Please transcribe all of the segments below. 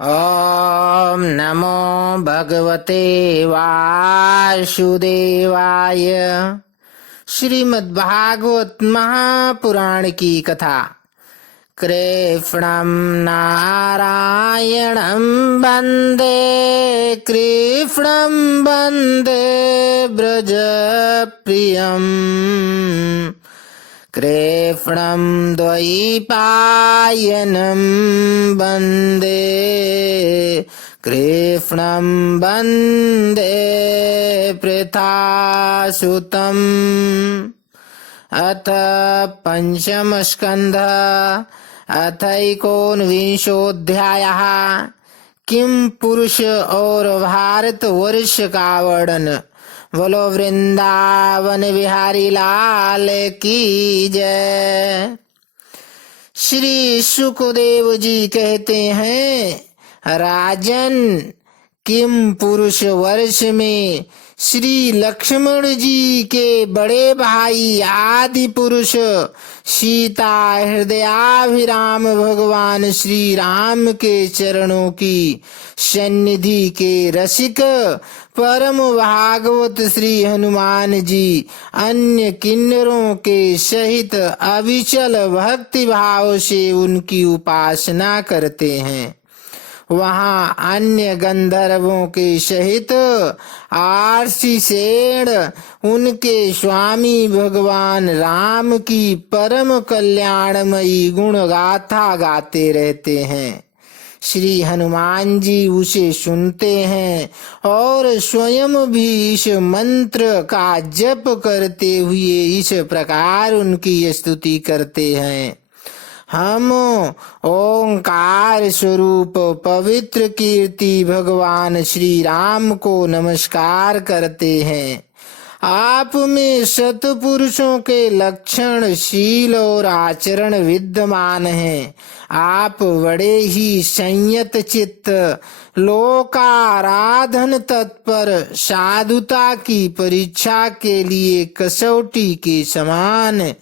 ॐ नमो भगवते वासुदेवाय। श्रीमद्भागवत महापुराण की कथा। कृष्णं नारायणं वन्दे, कृष्णं वन्दे व्रजप्रियम्, कृष्णं द्वैपायनं वन्दे, कृष्णं वन्दे पृथासुतम्। अथ पंचम स्कंध अथ एकोनविंशोऽध्यायः। किम पुरुष और भारत वर्ष का वर्णन। बोलो वृंदावन बिहारी लाल की जय। श्री सुखदेव जी कहते हैं, राजन, किम पुरुष वर्ष में श्री लक्ष्मण जी के बड़े भाई आदि पुरुष सीता हृदयाभिराम भगवान श्री राम के चरणों की सन्निधि के रसिक परम भागवत श्री हनुमान जी अन्य किन्नरों के सहित अविचल भक्ति भाव से उनकी उपासना करते हैं। वहाँ अन्य गंधर्वों के सहित आरसी सेण उनके स्वामी भगवान राम की परम कल्याणमयी गुण गाथा गाते रहते हैं। श्री हनुमान जी उसे सुनते हैं और स्वयं भी इस मंत्र का जप करते हुए इस प्रकार उनकी स्तुति करते हैं। हम ओंकार स्वरूप पवित्र कीर्ति भगवान श्री राम को नमस्कार करते हैं। आप में सत्पुरुषों के लक्षण, शील और आचरण विद्यमान हैं। आप बड़े ही संयत चित्त, लोकाराधन तत्पर, साधुता की परीक्षा के लिए कसौटी के समान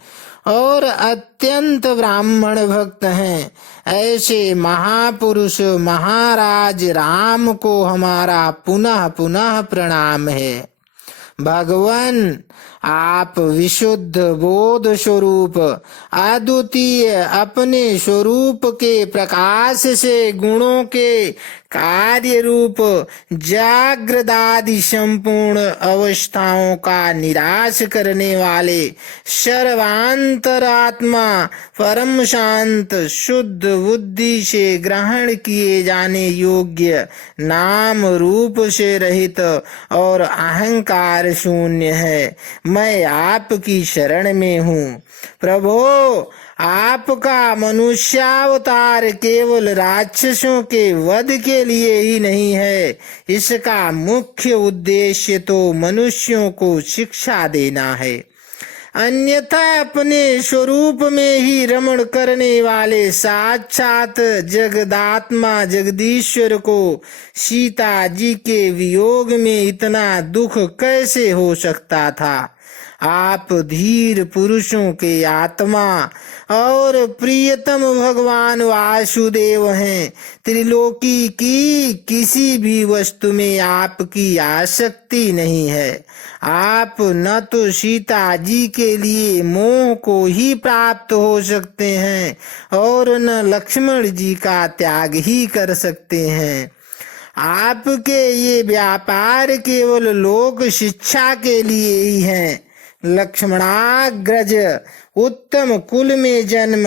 और अत्यंत ब्राह्मण भक्त हैं। ऐसे महापुरुष महाराज राम को हमारा पुनः पुनः प्रणाम है। भगवान, आप विशुद्ध बोध स्वरूप अद्वितीय अपने स्वरूप के प्रकाश से गुणों के कार्य रूप जागृदादि संपूर्ण अवस्थाओं का निराश करने वाले सर्वांतरात्मा, परम शांत शुद्ध बुद्धि से ग्रहण किए जाने योग्य, नाम रूप से रहित और अहंकार शून्य है। मैं आपकी शरण में हूँ। प्रभो, आपका मनुष्यावतार केवल राक्षसों के वध के लिए ही नहीं है। इसका मुख्य उद्देश्य तो मनुष्यों को शिक्षा देना है। अन्यथा अपने स्वरूप में ही रमण करने वाले साक्षात जगदात्मा जगदीश्वर को सीता जी के वियोग में इतना दुख कैसे हो सकता था। आप धीर पुरुषों के आत्मा और प्रियतम भगवान वासुदेव हैं। त्रिलोकी की किसी भी वस्तु में आपकी आसक्ति नहीं है। आप न तो सीता जी के लिए मोह को ही प्राप्त हो सकते हैं और न लक्ष्मण जी का त्याग ही कर सकते हैं। आपके ये व्यापार केवल लोक शिक्षा के लिए ही है। लक्ष्मणाग्रज, उत्तम कुल में जन्म,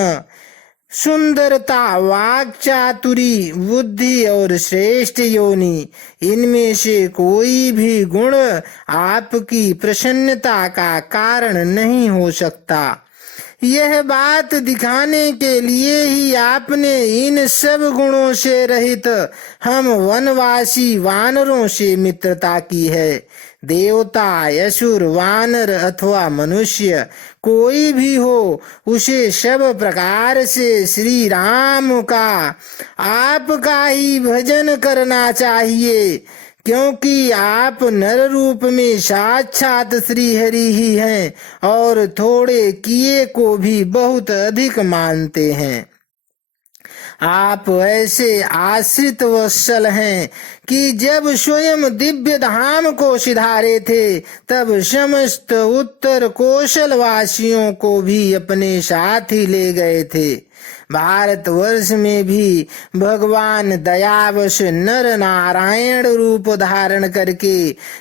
सुंदरता, वाक चातुरी, बुद्धि और श्रेष्ठ योनि, इनमें से कोई भी गुण आपकी प्रसन्नता का कारण नहीं हो सकता। यह बात दिखाने के लिए ही आपने इन सब गुणों से रहित हम वनवासी वानरों से मित्रता की है। देवता, असुर, वानर अथवा मनुष्य कोई भी हो, उसे सब प्रकार से श्री राम का, आपका ही भजन करना चाहिए, क्योंकि आप नर रूप में साक्षात श्री हरि ही हैं और थोड़े किए को भी बहुत अधिक मानते हैं। आप ऐसे आश्रित वत्सल हैं कि जब स्वयं दिव्य धाम को सिधारे थे तब समस्त उत्तर कौशल वासियों को भी अपने साथ ही ले गए थे। भारतवर्ष में भी भगवान दयावश नर नारायण रूप धारण करके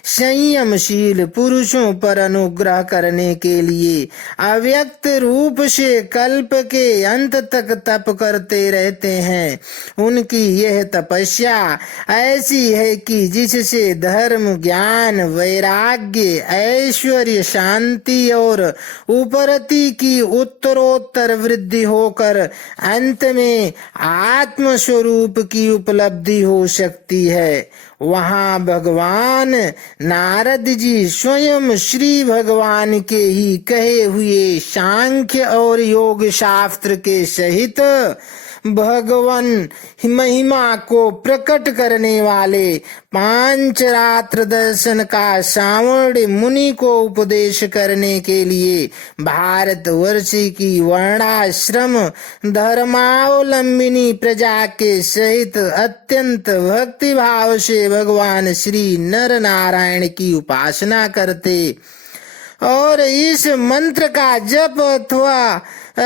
संयमशील पुरुषों पर अनुग्रह करने के लिए अव्यक्त रूप से कल्प के अंत तक तप करते रहते हैं। उनकी यह तपस्या ऐसी है कि जिससे धर्म, ज्ञान, वैराग्य, ऐश्वर्य, शांति और उपरति की उत्तरोत्तर वृद्धि होकर अंत में आत्म स्वरूप की उपलब्धि हो सकती है। वहाँ भगवान नारद जी स्वयं श्री भगवान के ही कहे हुए सांख्य और योग शास्त्र के सहित भगवान महिमा को प्रकट करने वाले पांचरात्र दर्शन का सावर्ण मुनि को उपदेश करने के लिए भारतवर्ष की वर्णाश्रम धर्मावलंबिनी प्रजा के सहित अत्यंत भक्ति भाव से भगवान श्री नर नारायण की उपासना करते और इस मंत्र का जप अथवा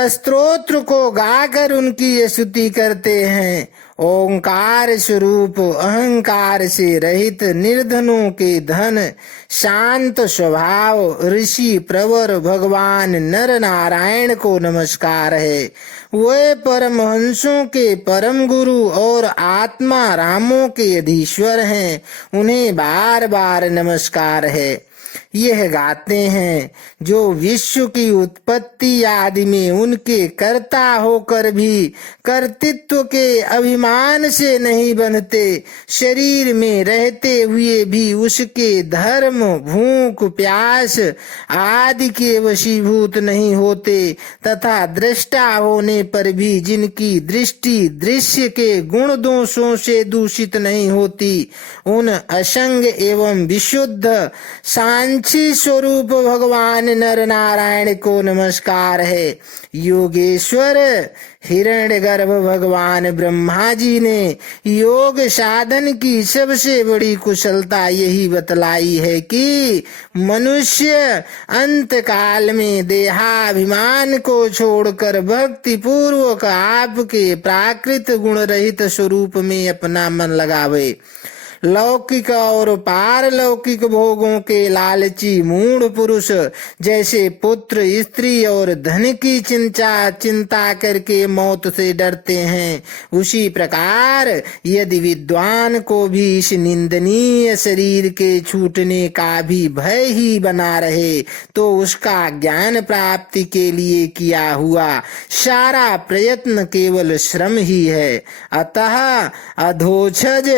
स्तोत्र को गाकर उनकी स्तुति करते हैं। ओंकार स्वरूप अहंकार से रहित निर्धनों के धन, शांत स्वभाव ऋषि प्रवर भगवान नर नारायण को नमस्कार है। वे परमहंसों के परम गुरु और आत्मा रामों के अधीश्वर हैं। उन्हें बार बार नमस्कार है। यह गाते हैं जो विश्व की उत्पत्ति आदि में उनके कर्ता होकर भी कर्तृत्व के अभिमान से नहीं बनते, शरीर में रहते हुए भी उसके धर्म, भूख, प्यास आदि के वशीभूत नहीं होते तथा दृष्टा होने पर भी जिनकी दृष्टि दृश्य के गुण दोषों से दूषित नहीं होती, उन असंग एवं विशुद्ध सांची स्वरूप भगवान नर नारायण को नमस्कार है। योगेश्वर हिरण्यगर्भ भगवान ब्रह्मा जी ने योग साधन की सबसे बड़ी कुशलता यही बतलाई है कि मनुष्य अंत काल में देहाभिमान को छोड़कर भक्ति पूर्वक आपके प्राकृत गुण रहित स्वरूप में अपना मन लगावे। लौकिक और पारलौकिक भोगों के लालची मूढ़ पुरुष जैसे पुत्र, स्त्री और धन की चिंता करके मौत से डरते हैं, उसी प्रकार यदि विद्वान को भी इस निंदनीय शरीर के छूटने का भी भय ही बना रहे तो उसका ज्ञान प्राप्ति के लिए किया हुआ सारा प्रयत्न केवल श्रम ही है। अतः अधोक्षज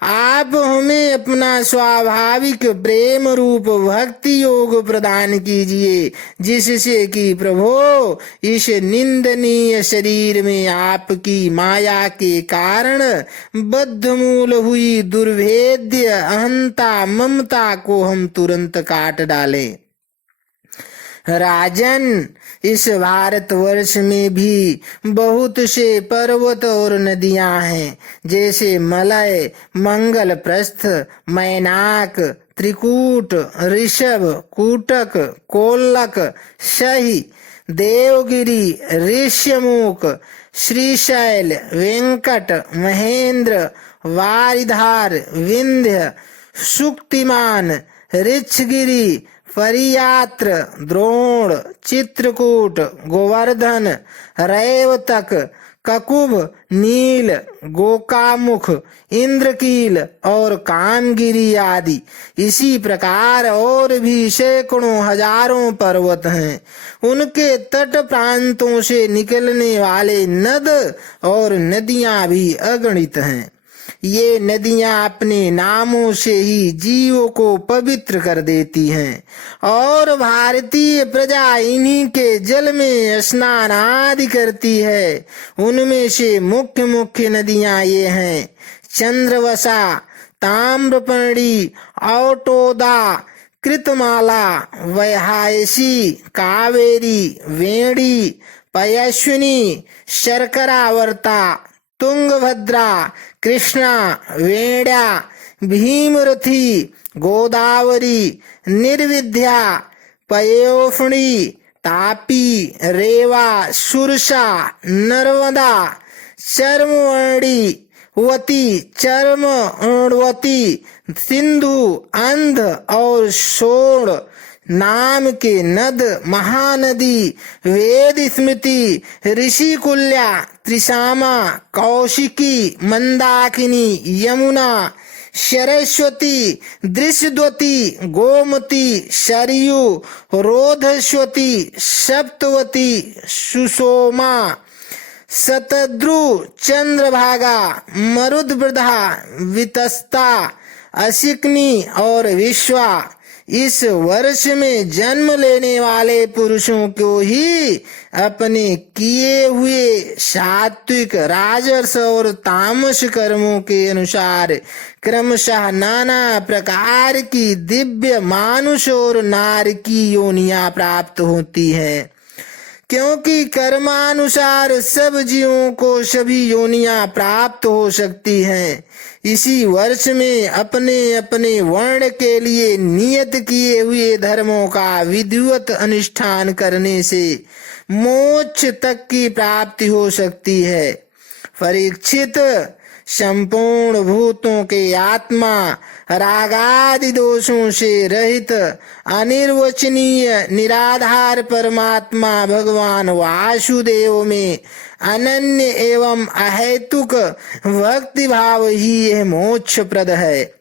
आप हमें अपना स्वाभाविक प्रेम रूप भक्ति योग प्रदान कीजिए, जिससे कि प्रभो इस निंदनीय शरीर में आपकी माया के कारण बद्धमूल हुई दुर्भेद्य अहंता ममता को हम तुरंत काट डालें। राजन, इस भारतवर्ष में भी बहुत से पर्वत और नदियां हैं, जैसे मलय, मंगल प्रस्थ, मैनाक, त्रिकूट, ऋषभ, कूटक, कोल्लक, सही, देवगिरी, ऋष्यमुख, श्रीशैल, वेंकट, महेंद्र, वारिधार, विंध्य, सुक्तिमान, ऋक्षगिरी, परियात्र, द्रोण, चित्रकूट, गोवर्धन, रेवतक, ककुभ, नील, गोकामुख, इंद्रकील और कामगिरी आदि इसी प्रकार और भी सैकड़ों हजारों पर्वत हैं। उनके तट प्रांतों से निकलने वाले नद और नदियां भी अगणित हैं। ये नदियां अपने नामों से ही जीवों को पवित्र कर देती हैं और भारतीय प्रजा इन्हीं के जल में स्नान आदि करती है। उनमें से मुख्य मुख्य नदियां ये हैं: चंद्रवसा, ताम्रपर्णी, औटोदा, कृतमाला, वैहायसी, कावेरी, वेणी, पयस्विनी, शर्करावर्ता, तुंगभद्रा, कृष्णा, वेण्या, भीमरथी, गोदावरी, निर्विद्या, पयोफणी, तापी, रेवा, सुरसा, नर्मदा, चर्मवर्णी वती, चर्मवती, सिंधु, अंध और शोण नाम के नद, महानदी, वेद स्मृति, ऋषिकुल्या, त्रिशामा, कौशिकी, मंदाकिनी, यमुना, सरस्वती, दृश्यद्वती, गोमती, सरयू, रोधस्वती, सप्तवती, सुषोमा, शतद्रु, चंद्रभागा, मरुद्वृधा, वितस्ता, अशिकनी और विश्वा। इस वर्ष में जन्म लेने वाले पुरुषों को ही अपने किए हुए सात्विक, राजस और तामस कर्मों के अनुसार क्रमशः नाना प्रकार की दिव्य मानुष और नार की योनियां प्राप्त होती हैं। क्योंकि कर्मानुसार सब जीवों को सभी योनियां प्राप्त हो सकती हैं। इसी वर्ष में अपने अपने वर्ण के लिए नियत किए हुए धर्मों का विधिवत अनुष्ठान करने से मोक्ष तक की प्राप्ति हो सकती है। परीक्षित, संपूर्ण भूतों के आत्मा, रागादि दोषों से रहित, अनिर्वचनीय निराधार परमात्मा भगवान वासुदेव में अनन्य एवं अहेतुक भक्ति भाव ही यह मोक्ष प्रद है।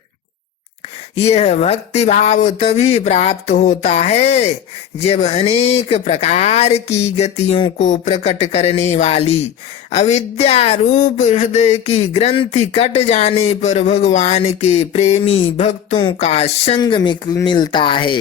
यह भक्ति भाव तभी प्राप्त होता है जब अनेक प्रकार की गतियों को प्रकट करने वाली अविद्या रूप हृदय की ग्रंथि कट जाने पर भगवान के प्रेमी भक्तों का संग मिलता है।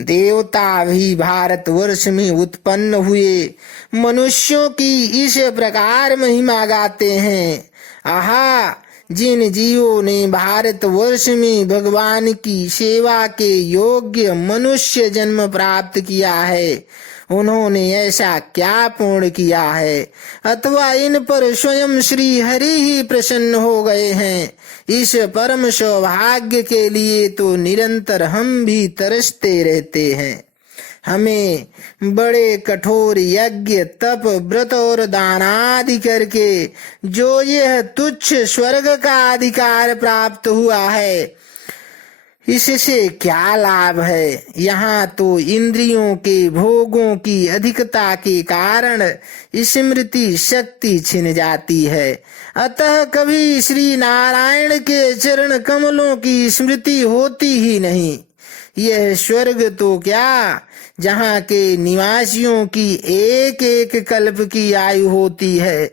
देवता भी भारतवर्ष में उत्पन्न हुए मनुष्यों की इस प्रकार महिमा गाते हैं। आहा, जिन जीवों ने भारतवर्ष में भगवान की सेवा के योग्य मनुष्य जन्म प्राप्त किया है, उन्होंने ऐसा क्या पुण्य किया है, अथवा इन पर स्वयं श्री हरि ही प्रसन्न हो गए हैं। इस परम सौभाग्य के लिए तो निरंतर हम भी तरसते रहते हैं। हमें बड़े कठोर यज्ञ, तप, व्रत और दान आदि करके जो यह तुच्छ स्वर्ग का अधिकार प्राप्त हुआ है, इससे क्या लाभ है। यहाँ तो इंद्रियों के भोगों की अधिकता के कारण स्मृति शक्ति छिन जाती है। अतः कभी श्री नारायण के चरण कमलों की स्मृति होती ही नहीं। यह स्वर्ग तो क्या, जहाँ के निवासियों की एक एक कल्प की आयु होती है,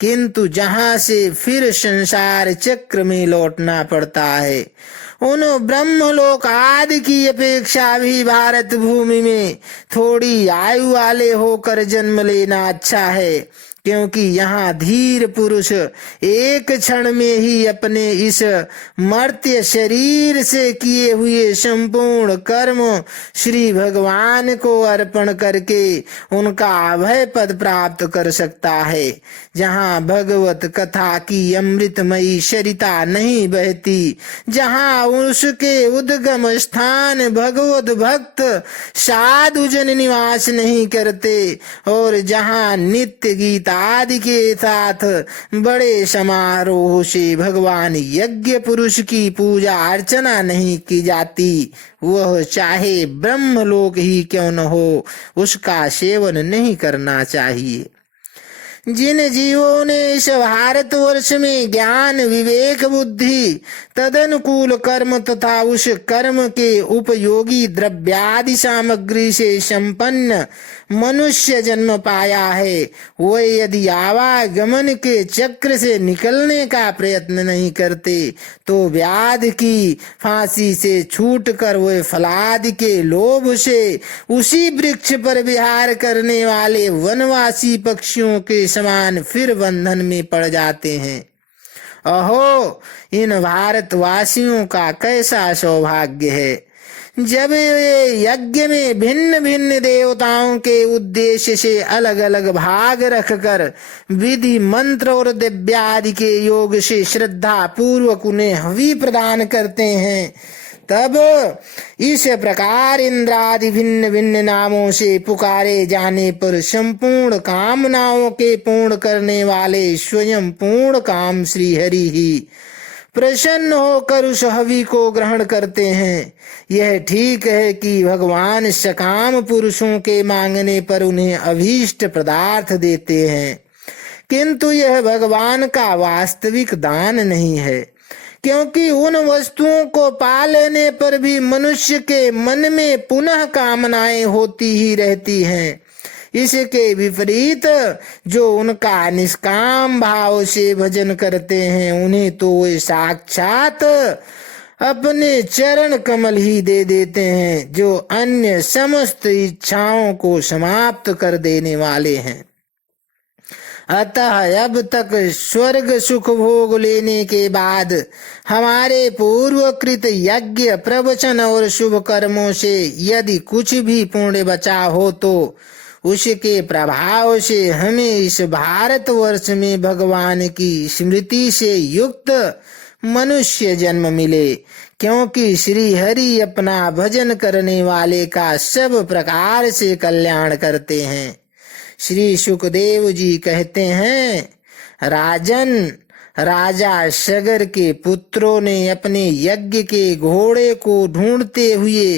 किंतु जहाँ से फिर संसार चक्र में लौटना पड़ता है। उन ब्रह्मलोक आदि की अपेक्षा भी भारत भूमि में थोड़ी आयु वाले होकर जन्म लेना अच्छा है, क्योंकि यहाँ धीर पुरुष एक क्षण में ही अपने इस मर्त्य शरीर से किए हुए संपूर्ण कर्म श्री भगवान को अर्पण करके उनका अभय पद प्राप्त कर सकता है। जहाँ भगवत कथा की अमृतमयी सरिता नहीं बहती, जहाँ उसके उद्गम स्थान भगवत भक्त साधुजन निवास नहीं करते, और जहाँ नित्य गीता आदि के साथ बड़े समारोह से भगवान यज्ञ पुरुष की पूजा अर्चना नहीं की जाती, वह चाहे ब्रह्मलोक ही क्यों न हो, उसका सेवन नहीं करना चाहिए। जिन जीवों ने इस भारतवर्ष में ज्ञान, विवेक, बुद्धि, तदनुकूल कर्म तथा उस कर्म के उपयोगी द्रव्यादि सामग्री से संपन्न मनुष्य जन्म पाया है, वे यदि आवागमन के चक्र से निकलने का प्रयत्न नहीं करते तो व्याध की फांसी से छूटकर वे फलादि के लोभ से उसी वृक्ष पर विहार करने वाले वनवासी पक्षियों के समान फिर बंधन में पड़ जाते हैं। अहो, इन भारतवासियों का कैसा सौभाग्य है जब वे यज्ञ में भिन्न भिन्न देवताओं के उद्देश्य से अलग अलग भाग रखकर विधि मंत्र और दिव्यादि के योग से श्रद्धा पूर्वक उन्हें हवि प्रदान करते हैं, तब इस प्रकार इंद्रादि भिन्न भिन्न नामों से पुकारे जाने पर संपूर्ण कामनाओं के पूर्ण करने वाले स्वयं पूर्ण काम श्री हरि ही प्रसन्न होकर उस हवि को ग्रहण करते हैं। यह ठीक है कि भगवान सकाम पुरुषों के मांगने पर उन्हें अभीष्ट पदार्थ देते हैं, किंतु यह भगवान का वास्तविक दान नहीं है, क्योंकि उन वस्तुओं को पा लेने पर भी मनुष्य के मन में पुनः कामनाएं होती ही रहती हैं। इसके विपरीत जो उनका निष्काम भाव से भजन करते हैं, उन्हें तो वे साक्षात अपने चरण कमल ही दे देते हैं, जो अन्य समस्त इच्छाओं को समाप्त कर देने वाले हैं। अतः अब तक स्वर्ग सुख भोग लेने के बाद हमारे पूर्वकृत यज्ञ प्रवचन और शुभ कर्मों से यदि कुछ भी पुण्य बचा हो तो उसके प्रभाव से हमें इस भारतवर्ष में भगवान की स्मृति से युक्त मनुष्य जन्म मिले, क्योंकि श्री हरि अपना भजन करने वाले का सब प्रकार से कल्याण करते हैं। श्री सुखदेव जी कहते हैं, राजन, राजा सगर के पुत्रों ने अपने यज्ञ के घोड़े को ढूंढते हुए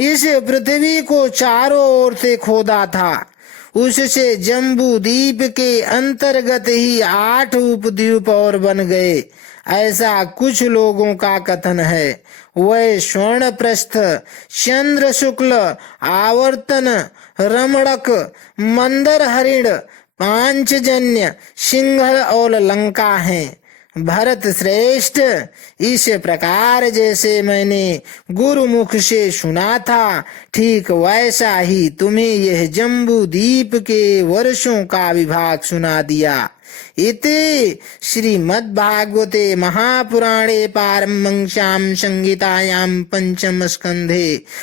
इस पृथ्वी को चारों ओर से खोदा था। उससे जम्बू द्वीप के अंतर्गत ही 8 उपद्वीप और बन गए, ऐसा कुछ लोगों का कथन है। वह स्वर्ण प्रस्थ, चंद्र शुक्ल, आवर्तन, रमणक, मंदर हरिण, पांचजन्य, सिंह और लंका हैं। भरत श्रेष्ठ, इस प्रकार जैसे मैंने गुरुमुख से सुना था, ठीक वैसा ही तुम्हें यह जम्बू द्वीप के वर्षों का विभाग सुना दिया। इति श्रीमद्भागवते महापुराणे पारमहंस्यां संहितायां पंचम स्कंधे